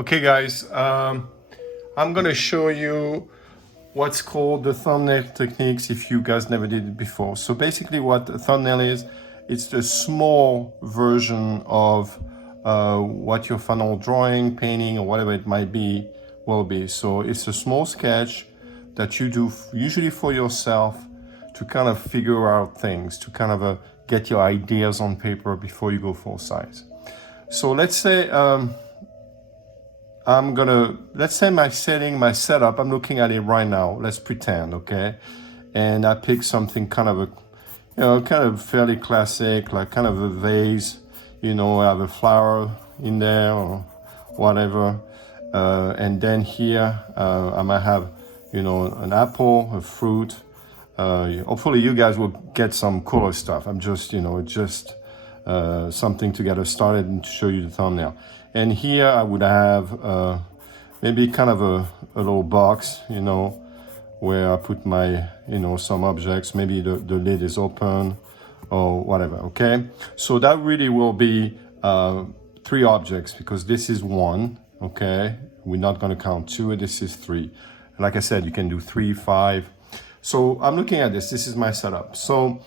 Okay, guys, I'm gonna show you what's called the thumbnail techniques if you guys never did it before. So basically what a thumbnail is, it's the small version of what your final drawing, painting, or whatever it might be will be. So it's a small sketch that you do usually for yourself to kind of figure out things, to kind of get your ideas on paper before you go full size. So let's say let's say my setup, I'm looking at it right now. Let's pretend, okay? And I pick something kind of fairly classic, like kind of a vase, I have a flower in there or whatever. And then here, I might have, an apple, a fruit. Hopefully you guys will get some cooler stuff. I'm just, something to get us started and to show you the thumbnail. And here I would have maybe kind of a little box, where I put my, some objects. Maybe the lid is open or whatever, okay? So that really will be 3 objects because this is 1, okay? We're not gonna count 2, this is 3. Like I said, you can do 3, 5. So I'm looking at this is my setup. So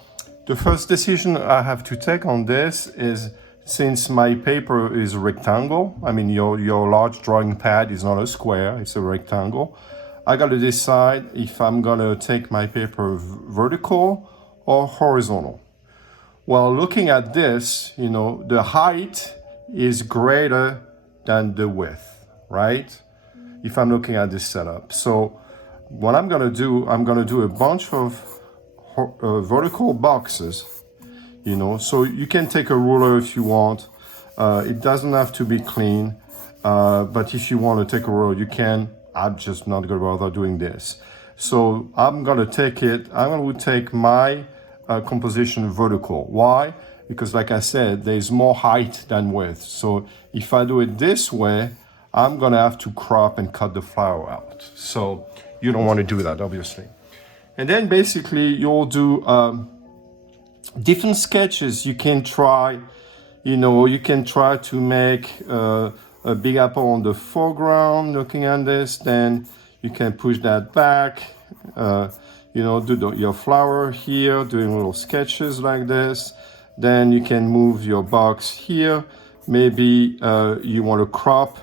the first decision I have to take on this is, since my paper is a rectangle, I mean your large drawing pad is not a square, it's a rectangle, I gotta decide if I'm gonna take my paper vertical or horizontal. Well, looking at this, the height is greater than the width, right? If I'm looking at this setup. So what I'm gonna do a bunch of vertical boxes, so you can take a ruler if you want. It doesn't have to be clean, but if you want to take a ruler, you can. I'm just not gonna bother doing this. So I'm gonna take my composition vertical. Why? Because like I said, there's more height than width. So if I do it this way, I'm gonna have to crop and cut the flower out. So you don't want to do that, obviously. And then basically you'll do different sketches. You can try, you can try to make a big apple on the foreground looking at this. Then you can push that back, do your flower here, doing little sketches like this. Then you can move your box here. Maybe you want to crop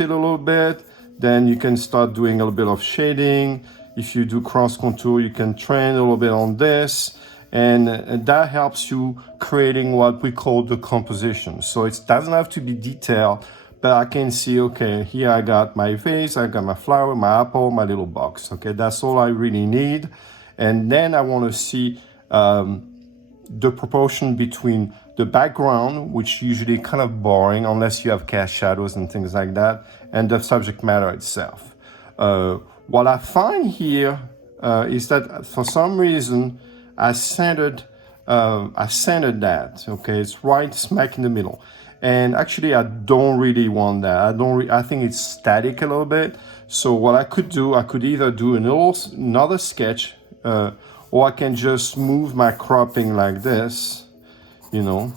it a little bit. Then you can start doing a little bit of shading. If you do cross contour, you can train a little bit on this. And that helps you creating what we call the composition. So it doesn't have to be detailed, but I can see, okay, here I got my vase, I got my flower, my apple, my little box. Okay, that's all I really need. And then I want to see the proportion between the background, which usually kind of boring unless you have cast shadows and things like that, and the subject matter itself. What I find here is that for some reason I centered that. Okay, it's right smack in the middle, and actually I don't really want that. I think it's static a little bit. So what I could do, I could either do another sketch, or I can just move my cropping like this. You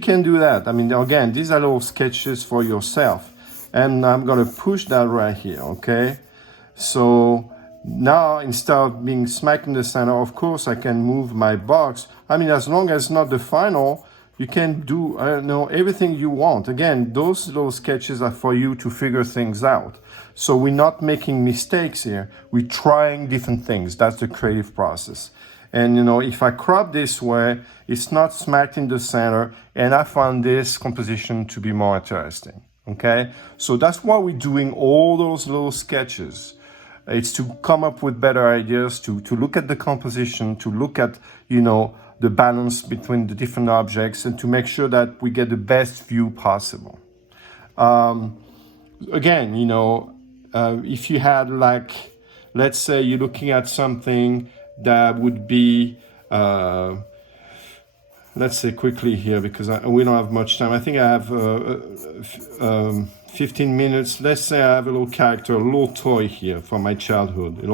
can do that. I mean, again, these are little sketches for yourself, and I'm gonna push that right here. Okay, so now instead of being smack in the center, of course I can move my box. I mean, as long as it's not the final, you can do everything you want. Again, those little sketches are for you to figure things out. So we're not making mistakes here. We're trying different things. That's the creative process. And if I crop this way, it's not smacked in the center, and I find this composition to be more interesting. Okay, so that's why we're doing all those little sketches. It's to come up with better ideas, to look at the composition, to look at, the balance between the different objects, and to make sure that we get the best view possible. Again, if you had, like, let's say you're looking at something that would be, let's say quickly here, because we don't have much time. I think I have 15 minutes. Let's say I have a little character, a little toy here from my childhood, a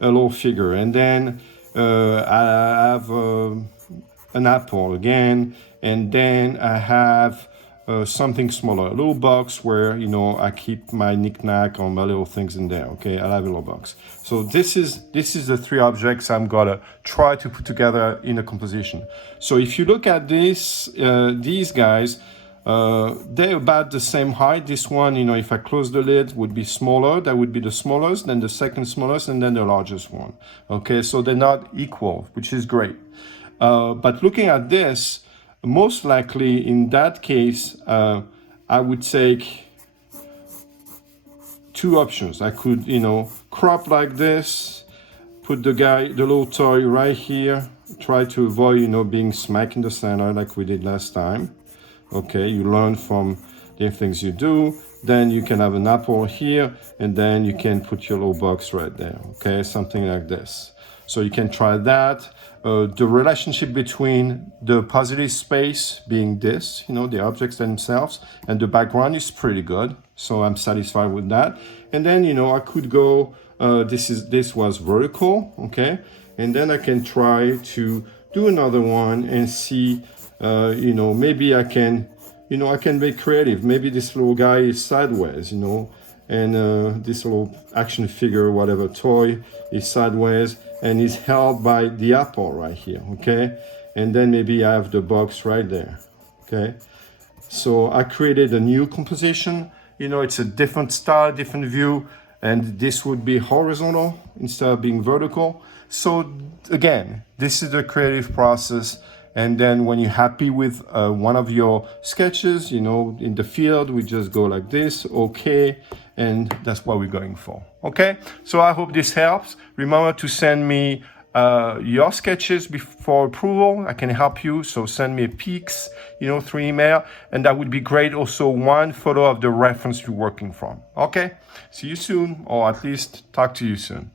little figure. And then I have an apple again. And then I have something smaller, a little box where, you know, I keep my knick-knack or my little things in there. Okay, I have a little box. So this is the three objects I'm gonna try to put together in a composition. So if you look at this, these guys, they're about the same height. This one, you know, if I close the lid, would be smaller. That would be the smallest, then the second smallest, and then the largest one. Okay, so they're not equal, which is great. But looking at this, most likely in that case, I would take two options. I could, you know, crop like this, put the little toy right here, try to avoid, you know, being smack in the center like we did last time. Okay, you learn from the things you do. Then you can have an apple here, and then you can put your little box right there. Okay, something like this. So you can try that. The relationship between the positive space being this, you know, the objects themselves, and the background is pretty good. So I'm satisfied with that. And then, you know, I could go, this was vertical, okay? And then I can try to do another one and see, you know, maybe I can, you know, I can be creative. Maybe this little guy is sideways, you know, and this little action figure, whatever toy, is sideways and is held by the apple right here, okay? And then maybe I have the box right there, okay? So I created a new composition. You know, it's a different style, different view, and this would be horizontal instead of being vertical. So again, this is the creative process. And then when you're happy with one of your sketches, you know, in the field, we just go like this, okay, and that's what we're going for, okay? So I hope this helps. Remember to send me your sketches before approval. I can help you, so send me pics, you know, through email, and that would be great. Also, one photo of the reference you're working from, okay? See you soon, or at least talk to you soon.